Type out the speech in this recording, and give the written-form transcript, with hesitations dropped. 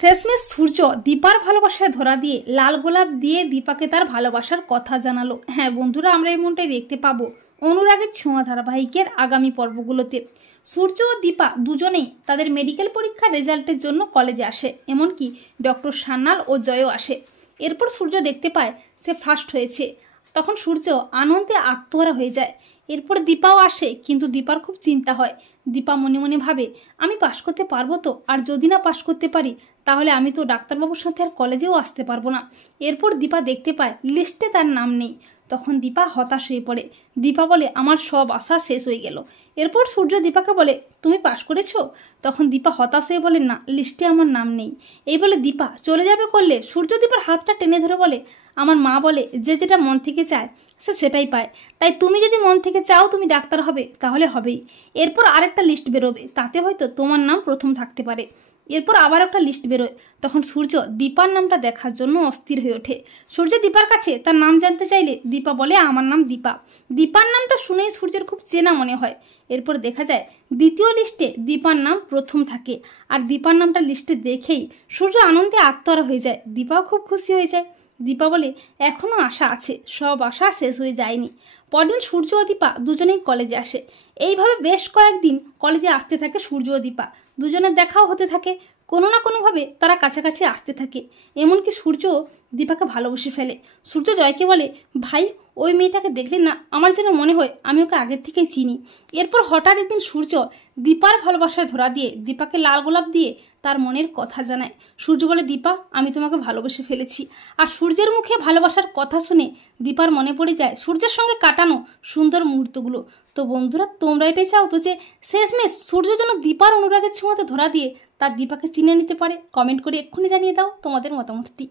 শেষমেশ সূর্য দীপার ভালোবাসায় ধরা দিয়ে লাল গোলাপ দিয়ে দীপাকে তার ভালোবাসার কথা জানালো। হ্যাঁ বন্ধুরা, আমরা এমনটাই দেখতে পাবো অনুরাগের ছোঁয়া ধারাবাহিকের আগামী পর্বগুলোতে। সূর্য ও দীপা দুজনেই তাদের মেডিকেল পরীক্ষার রেজাল্টের জন্য কলেজে আসে, এমনকি ডক্টর সান্যাল ও জয়ও আসে। এরপর সূর্য দেখতে পায় সে ফার্স্ট হয়েছে, তখন সূর্য আনন্দে আত্মহারা হয়ে যায়। এরপর দীপাও আসে, কিন্তু দীপার খুব চিন্তা হয়। দীপা মনে মনে ভাবে, আমি পাশ করতে পারবো তো? আর যদি না পাশ করতে পারি তাহলে আমি তো ডাক্তারবাবুর সাথে আর কলেজেও আসতে পারবো না। এরপর দীপা দেখতে পায় লিস্টে তার নাম নেই। তখন দীপা হতাশ হয়ে পড়ে। দীপা বলে, আমার সব আশা শেষ হয়ে গেল। এরপর সূর্য দীপাকে বলে, তুমি পাশ করেছো? তখন দীপা হতাশ হয়ে বলে, না, লিস্টে আমার নাম নেই। এই বলে দীপা চলে যাবে করলে সূর্য দীপার হাতটা টেনে ধরে বলে, আমার মা বলে যে যেটা মন থেকে চায় সে সেটাই পায়, তাই তুমি যদি মন থেকে চাও তুমি ডাক্তার হবে তাহলে হবেই। এরপর আরেকটা লিস্ট বেরোবে, তাতে হয়তো তোমার নাম প্রথম থাকতে পারে। এরপর আবার একটা লিস্ট বেরোয়। তখন সূর্য দীপার নামটা দেখার জন্য অস্থির হয়ে ওঠে। সূর্য দীপার কাছে তার নাম জানতে চাইলে দীপা বলে, আমার নাম দীপা। দীপার নামটা শুনেই সূর্যের খুব চেনা মনে হয়। এরপর দেখা যায় দ্বিতীয় লিস্টে দীপার নাম প্রথম থাকে, আর দীপার নামটা লিস্টে দেখেই সূর্য আনন্দে আত্মহারা হয়ে যায়। দীপাও খুব খুশি হয়ে যায়। দীপা বলে, এখনো আশা আছে, সব আশা শেষ হয়ে যায়নি। পরদিন সূর্য ও দীপা দুজনেই কলেজে আসে। এইভাবে বেশ কয়েকদিন কলেজে আসতে থাকে সূর্য ও দীপা। দুজনের দেখাও হতে থাকে, কোনো না কোনোভাবে তারা কাছাকাছি আসতে থাকে। এমনকি সূর্য দীপাকে ভালোবেসে ফেলে। সূর্য জয়কে বলে, ভাই, ওই মেয়েটাকে দেখলে না আমার যেন মনে হয় আমি ওকে আগের থেকেই চিনি। এরপর হঠাৎ একদিন সূর্য দীপার ভালোবাসায় ধরা দিয়ে দীপাকে লাল গোলাপ দিয়ে তার মনের কথা জানায়। সূর্য বলে, দীপা, আমি তোমাকে ভালোবেসে ফেলেছি। আর সূর্যের মুখে ভালোবাসার কথা শুনে দীপার মনে পড়ে যায় সূর্যের সঙ্গে কাটানো সুন্দর মুহূর্তগুলো। তো বন্ধুরা, তোমরা এটাই চাও তো যে শেষমেশ সূর্য যেন দীপার অনুরাগের ছোঁয়াতে ধরা দিয়ে তার দীপাকে চিনে নিতে পারে? কমেন্ট করে এক্ষুনি জানিয়ে দাও তোমাদের মতামতটি।